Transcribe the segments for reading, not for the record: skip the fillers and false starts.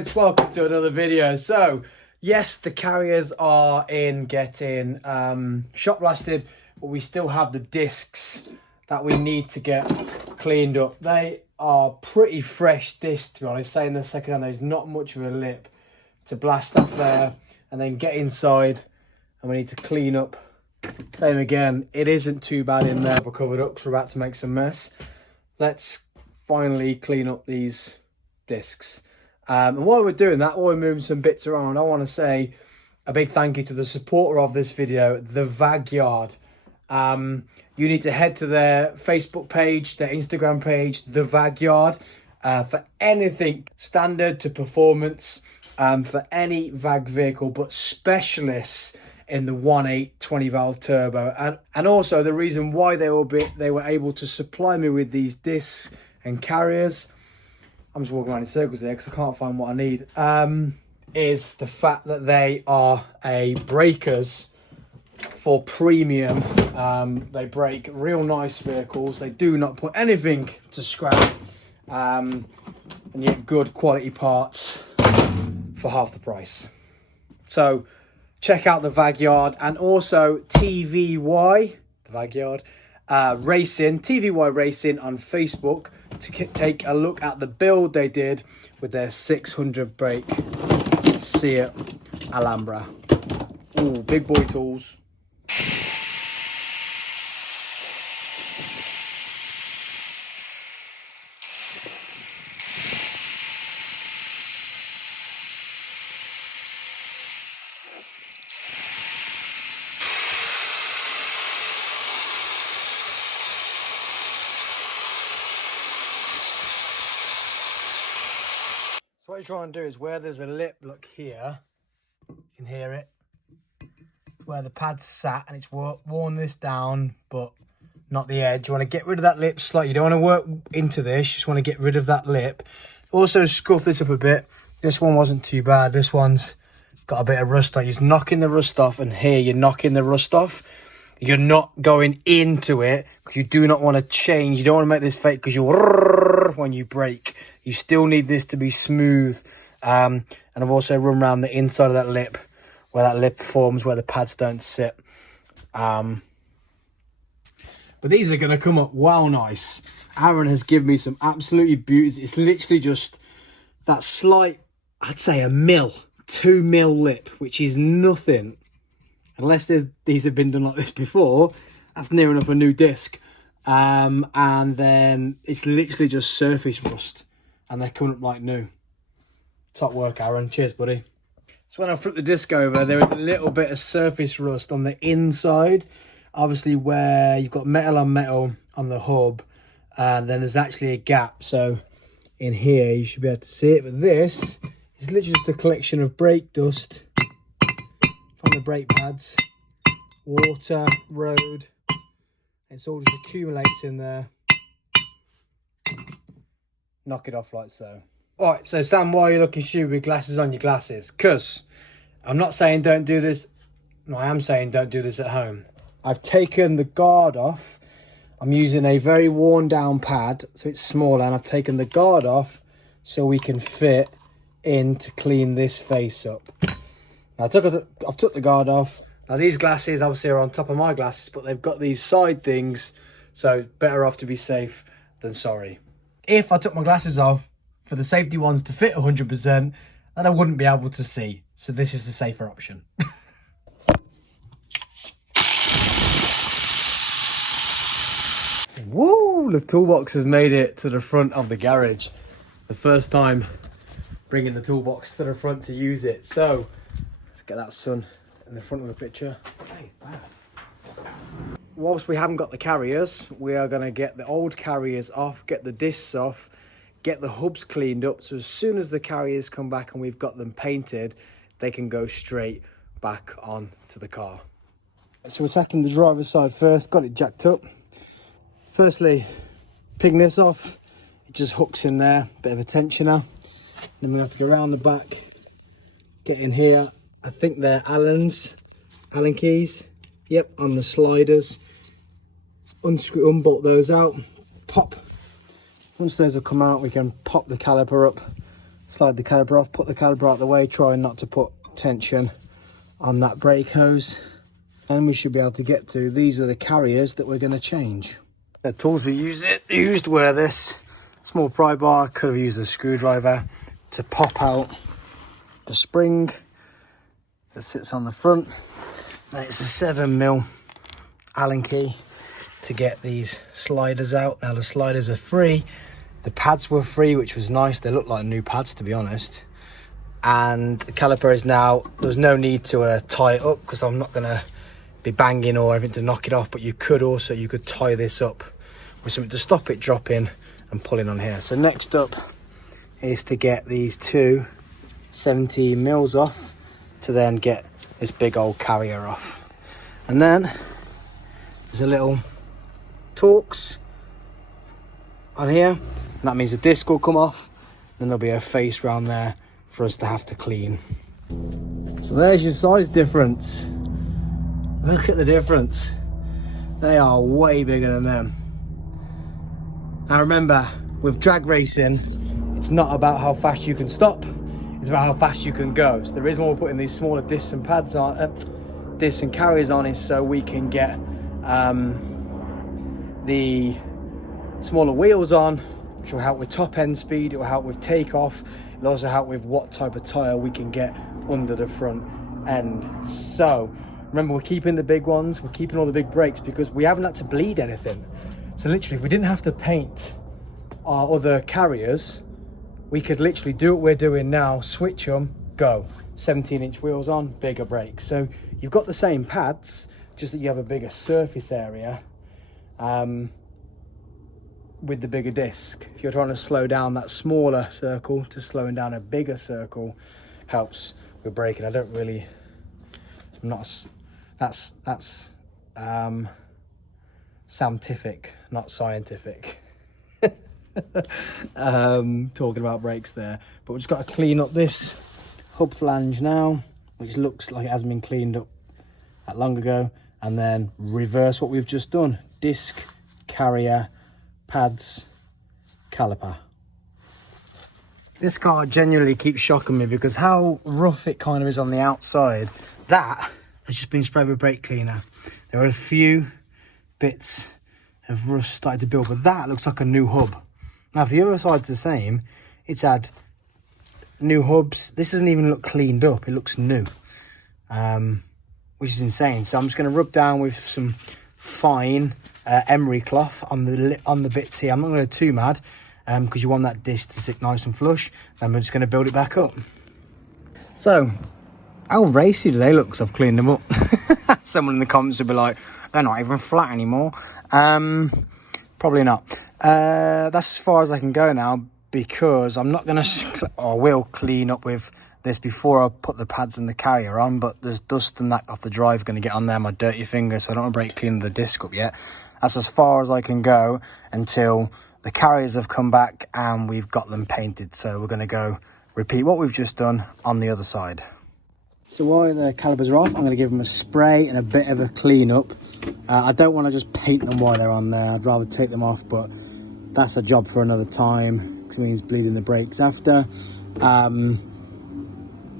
guys, welcome to another video. So yes, the carriers are in getting shot blasted, but we still have the discs that we need to get cleaned up. They are pretty fresh discs, to be honest. Saying the second hand, there's not much of a lip to blast off there and then get inside, and we need to clean up. Same again, it isn't too bad in there. We're covered up because we're about to make some mess. Let's finally clean up these discs. And while we're doing that, while we're moving some bits around, I want to say a big thank you to the supporter of this video, the VAG Yard. You need to head to their Facebook page, their Instagram page, the VAG Yard, for anything standard to performance, for any VAG vehicle, but specialists in the 1.8 20 valve turbo. And also the reason why they were able to supply me with these discs and carriers, I'm just walking around in circles there because I can't find what I need, is the fact that they are breakers for premium. They break real nice vehicles. They do not put anything to scrap, and yet good quality parts for half the price. So check out the VAG Yard, and also TVY, the VAG Yard, Racing, TVY Racing on Facebook, to take a look at the build they did with their 600 brake Seat Alhambra. Ooh, big boy tools. So what you're trying to do is where there's a lip, look here, you can hear it, where the pad's sat, and it's worn this down, but not the edge. You want to get rid of that lip slightly. You don't want to work into this, you just want to get rid of that lip. Also scuff this up a bit. This one wasn't too bad. This one's got a bit of rust on. You're knocking the rust off, and here you're knocking the rust off. You're not going into it because you do not want to change. You don't want to make this fake because when you brake. You still need this to be smooth. And I've also run around the inside of that lip, where that lip forms, where the pads don't sit. But these are going to come up wow nice. Aaron has given me some absolutely beauties. It's literally just that slight, I'd say a 2 mil lip, which is nothing. Unless these have been done like this before, that's near enough a new disc. And then it's literally just surface rust, and they're coming up like new. Top work, Aaron. Cheers, buddy. So when I flip the disc over, there is a little bit of surface rust on the inside. Obviously where you've got metal on the hub, and then there's actually a gap. So in here, you should be able to see it. But this is literally just a collection of brake dust from the brake pads, water, road. It's all just accumulates in there. Knock it off like so. All right, so Sam, why are you looking stupid with glasses on your glasses? Because I'm not saying don't do this. No, I am saying don't do this at home. I've taken the guard off. I'm using a very worn down pad, so it's smaller, and I've taken the guard off so we can fit in to clean this face up. Now, I've took the guard off. Now these glasses obviously are on top of my glasses, but they've got these side things, so better off to be safe than sorry. If I took my glasses off for the safety ones to fit 100%, then I wouldn't be able to see. So this is the safer option. Woo! The toolbox has made it to the front of the garage. The first time bringing the toolbox to the front to use it. So let's get that sun in the front of the picture. Hey, wow. Whilst we haven't got the carriers, we are going to get the old carriers off, get the discs off, get the hubs cleaned up, so as soon as the carriers come back and we've got them painted, they can go straight back on to the car. So we're tackling the driver's side first, got it jacked up. Firstly, picking this off, it just hooks in there, bit of a tensioner. Then we have to go around the back, get in here. I think they're Allen keys. Yep, on the sliders. Unscrew, unbolt those out, pop. Once those have come out, we can pop the caliper up, slide the caliper off, put the caliper out of the way, trying not to put tension on that brake hose. And we should be able to get to, these are the carriers that we're going to change. The tools we used were this small pry bar. Could have used a screwdriver to pop out the spring that sits on the front. And it's a 7mm Allen key to get these sliders out. Now the sliders are free. The pads were free, which was nice. They look like new pads, to be honest. And the caliper is now, there's no need to tie it up because I'm not going to be banging or anything to knock it off, but you could tie this up with something to stop it dropping and pulling on here. So next up is to get these two 17mm off to then get this big old carrier off. And then there's a little Torx on here, and that means the disc will come off, then there'll be a face around there for us to have to clean. So there's your size difference. Look at the difference. They are way bigger than them. Now remember, with drag racing, it's not about how fast you can stop, it's about how fast you can go. So the reason why we're putting these smaller discs and pads on, discs and carriers on, is so we can get the smaller wheels on, which will help with top end speed, it will help with takeoff, it'll also help with what type of tyre we can get under the front end. So remember, we're keeping the big ones, we're keeping all the big brakes because we haven't had to bleed anything. So literally, if we didn't have to paint our other carriers, we could literally do what we're doing now, switch them, go. 17-inch wheels on, bigger brakes. So you've got the same pads, just that you have a bigger surface area with the bigger disc. If you're trying to slow down that smaller circle to slowing down a bigger circle, helps with braking. That's scientific, not scientific. Talking about brakes there, but we've just got to clean up this hub flange now, which looks like it hasn't been cleaned up that long ago, and then reverse what we've just done. Disc, carrier, pads, caliper. This car genuinely keeps shocking me because how rough it kind of is on the outside. That has just been sprayed with brake cleaner. There are a few bits of rust started to build, but that looks like a new hub. Now, if the other side's the same, it's had new hubs. This doesn't even look cleaned up. It looks new, which is insane. So I'm just going to rub down with some fine emery cloth on the bits here. I'm not going to go too mad because you want that disc to sit nice and flush. And we're just going to build it back up. So, how racy do they look because I've cleaned them up? Someone in the comments will be like, they're not even flat anymore. Probably not. That's as far as I can go now because I'm not going to, I will clean up with this before I put the pads and the carrier on, but there's dust and that off the drive going to get on there, my dirty fingers, so I don't want to break cleaning the disc up yet. That's as far as I can go until the carriers have come back and we've got them painted. So we're going to go repeat what we've just done on the other side. So while the calipers are off, I'm going to give them a spray and a bit of a clean up. I don't want to just paint them while they're on there. I'd rather take them off, but that's a job for another time because it means bleeding the brakes after.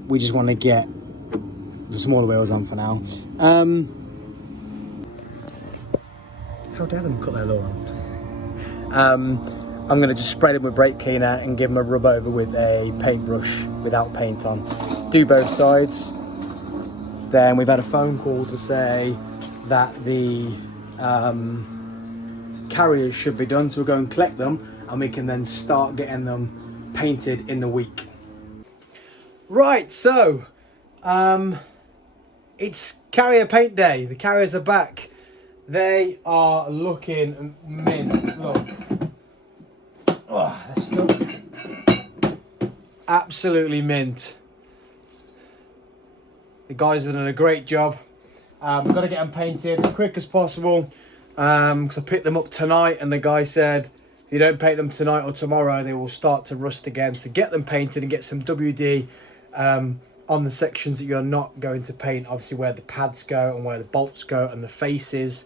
We just want to get the smaller wheels on for now. How dare them cut their lawn? I'm going to just spray them with brake cleaner and give them a rub over with a paintbrush without paint on. Do both sides. Then we've had a phone call to say that the carriers should be done, so we'll go and collect them and we can then start getting them painted in the week. Right, so it's carrier paint day. The carriers are back. They are looking mint. Look. Oh, they're stuck. Absolutely mint. The guys have done a great job. We've got to get them painted as quick as possible because I picked them up tonight and the guy said if you don't paint them tonight or tomorrow they will start to rust again. To get them painted and get some WD on the sections that you're not going to paint, obviously where the pads go and where the bolts go and the faces,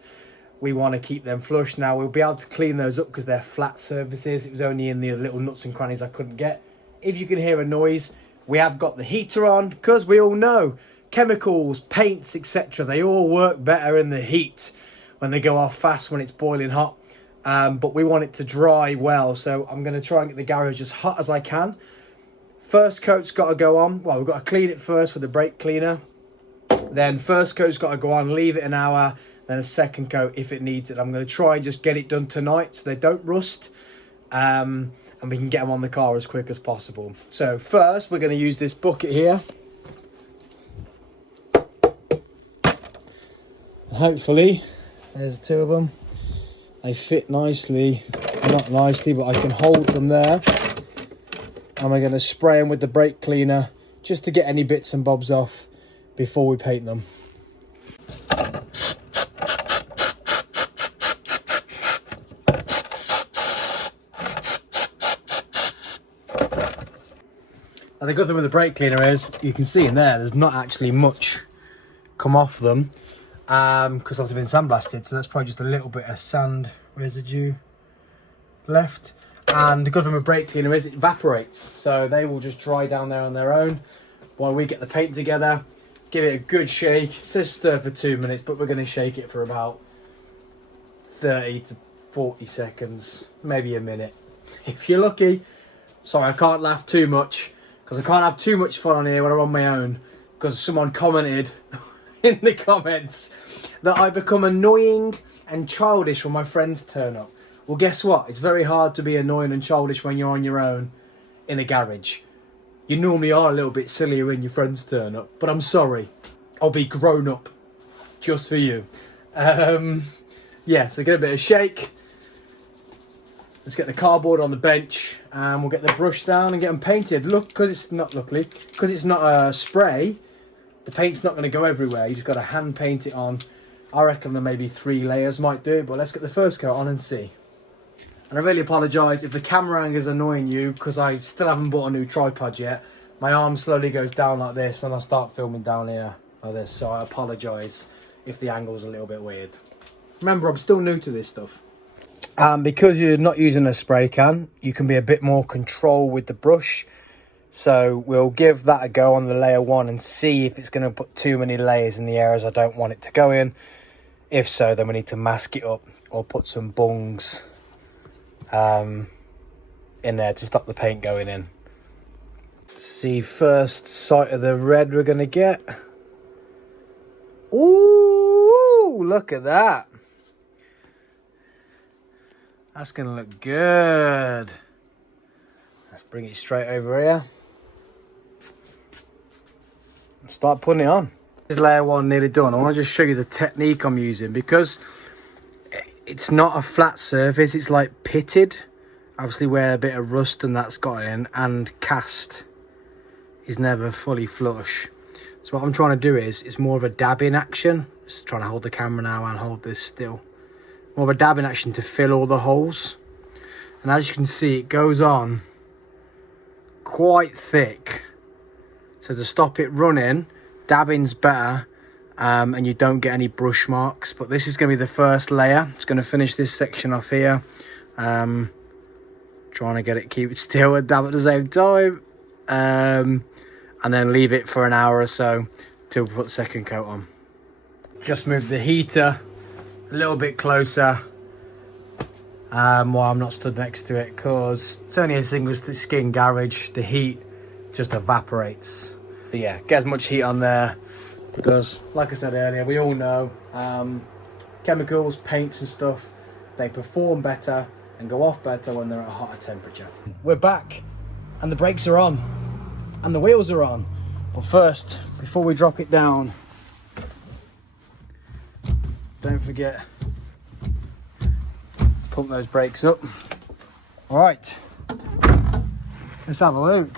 we want to keep them flush. Now we'll be able to clean those up because they're flat surfaces. It was only in the little nuts and crannies I couldn't get if you can hear a noise, we have got the heater on, because we all know chemicals, paints, etc. they all work better in the heat when they go off fast when it's boiling hot. But we want it to dry well, so I'm going to try and get the garage as hot as I can. First coat's got to go on. Well, we've got to clean it first with the brake cleaner. Then first coat's got to go on, leave it an hour, then a second coat if it needs it. I'm going to try and just get it done tonight so they don't rust. And we can get them on the car as quick as possible. So first, we're going to use this bucket here. Hopefully, there's two of them. They fit nicely, not nicely, but I can hold them there. And we're going to spray them with the brake cleaner just to get any bits and bobs off before we paint them. And the good thing with the brake cleaner is, you can see in there, there's not actually much come off them. Because they've been sandblasted, so that's probably just a little bit of sand residue left. And the good thing with brake cleaner is it evaporates, so they will just dry down there on their own while we get the paint together. Give it a good shake. It says stir for 2 minutes, but we're going to shake it for about 30 to 40 seconds, maybe a minute if you're lucky. Sorry, I can't laugh too much because I can't have too much fun on here when I'm on my own, because someone commented in the comments that I become annoying and childish when my friends turn up. Well, guess what? It's very hard to be annoying and childish when you're on your own in a garage. You normally are a little bit sillier when your friends turn up, but I'm sorry. I'll be grown up just for you. Yeah, so get a bit of shake. Let's get the cardboard on the bench and we'll get the brush down and get them painted. Look, because it's not a spray, the paint's not going to go everywhere. You just got to hand paint it on. I reckon there may be 3 layers might do it, but let's get the first coat on and see. And I really apologise if the camera angle is annoying you, because I still haven't bought a new tripod yet. My arm slowly goes down like this and I start filming down here like this, so I apologise if the angle's a little bit weird. Remember, I'm still new to this stuff. Because you're not using a spray can, you can be a bit more control with the brush. So we'll give that a go on the layer 1 and see if it's going to put too many layers in the areas I don't want it to go in. If so, then we need to mask it up or put some bungs in there to stop the paint going in. See, first sight of the red we're going to get. Ooh, look at that. That's going to look good. Let's bring it straight over here. Start putting it on. This is layer 1 nearly done. I want to just show you the technique I'm using, because it's not a flat surface, it's like pitted, obviously where a bit of rust and that's got in, and cast is never fully flush. So what I'm trying to do is, it's more of a dabbing action. Just trying to hold the camera now and hold this still. More of a dabbing action to fill all the holes. And as you can see, it goes on quite thick. So to stop it running, dabbing's better, and you don't get any brush marks. But this is going to be the first layer. It's going to finish this section off here. Trying to get it, keep it still and dab at the same time. And then leave it for an hour or so till we put the second coat on. Just move the heater a little bit closer while I'm not stood next to it, because it's only a single skin garage. The heat just evaporates. But yeah, get as much heat on there, because like I said earlier, we all know chemicals, paints and stuff, they perform better and go off better when they're at a hotter temperature. We're back and the brakes are on and the wheels are on. But first, before we drop it down, don't forget to pump those brakes up. All right, let's have a look.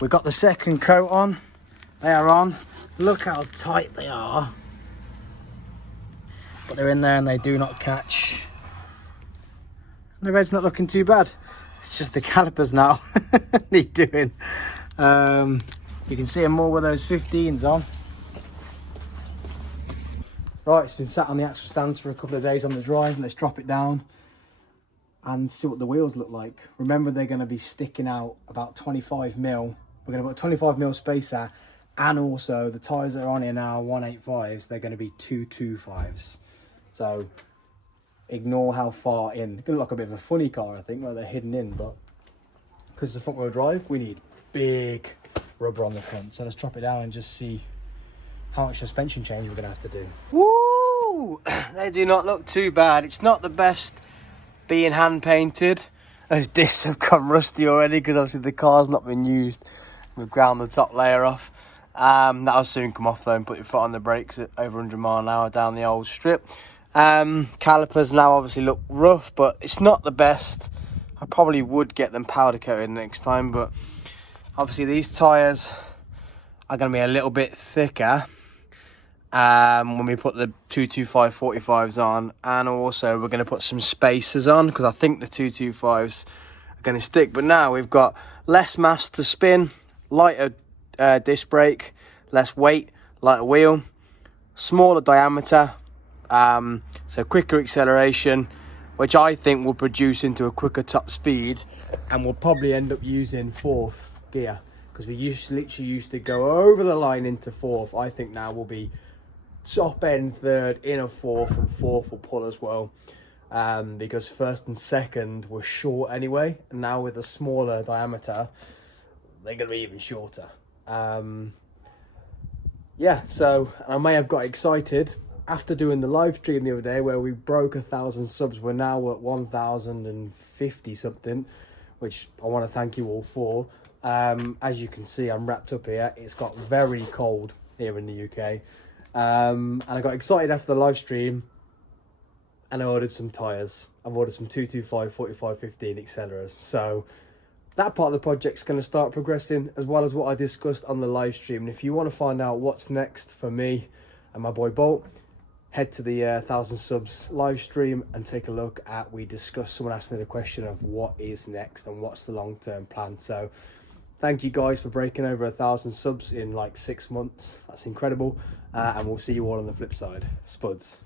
We've got the second coat on. They are on. Look how tight they are. But they're in there and they do not catch. The red's not looking too bad. It's just the calipers now need doing. You can see them more with those 15s on. Right, it's been sat on the axle stands for a couple of days on the drive. Let's drop it down. and see what the wheels look like. Remember, they're going to be sticking out about 25 mil. We're going to put a 25 mil spacer, and also the tyres that are on here now, 185s, they're going to be 225s. So ignore how far in. It's going to look like a bit of a funny car, I think, where they're hidden in, but because it's a front wheel drive, we need big rubber on the front. So let's drop it down and just see how much suspension change we're going to have to do. Woo! They do not look too bad. It's not the best being hand painted. Those discs have come rusty already because obviously the car's not been used. We've ground the top layer off. That'll soon come off though, and put your foot on the brakes at over 100 mile an hour down the old strip. Calipers now obviously look rough, but it's not the best. I probably would get them powder coated next time, but obviously these tyres are going to be a little bit thicker when we put the 225 45s on, and also we're going to put some spacers on because I think the 225s are going to stick. But now we've got less mass to spin, lighter disc brake, less weight, lighter wheel, smaller diameter, so quicker acceleration, which I think will produce into a quicker top speed, and we'll probably end up using fourth gear because we literally used to go over the line into fourth. I think now we'll be top end third, in a fourth, and fourth will pull as well, because first and second were short anyway, and now with a smaller diameter they're going to be even shorter. Yeah, so I may have got excited after doing the live stream the other day where we broke 1,000 subs. We're now at 1,050 something, which I want to thank you all for. As you can see, I'm wrapped up here. It's got very cold here in the UK. And I got excited after the live stream and I ordered some tyres. I've ordered some 225, 45, 15, etc. So that part of the project's going to start progressing, as well as what I discussed on the live stream. And if you want to find out what's next for me and my boy Bolt, head to the 1,000 subs live stream and take a look at, we discussed, someone asked me the question of what is next and what's the long-term plan. So thank you guys for breaking over 1,000 subs in like 6 months. That's incredible. And we'll see you all on the flip side. Spuds.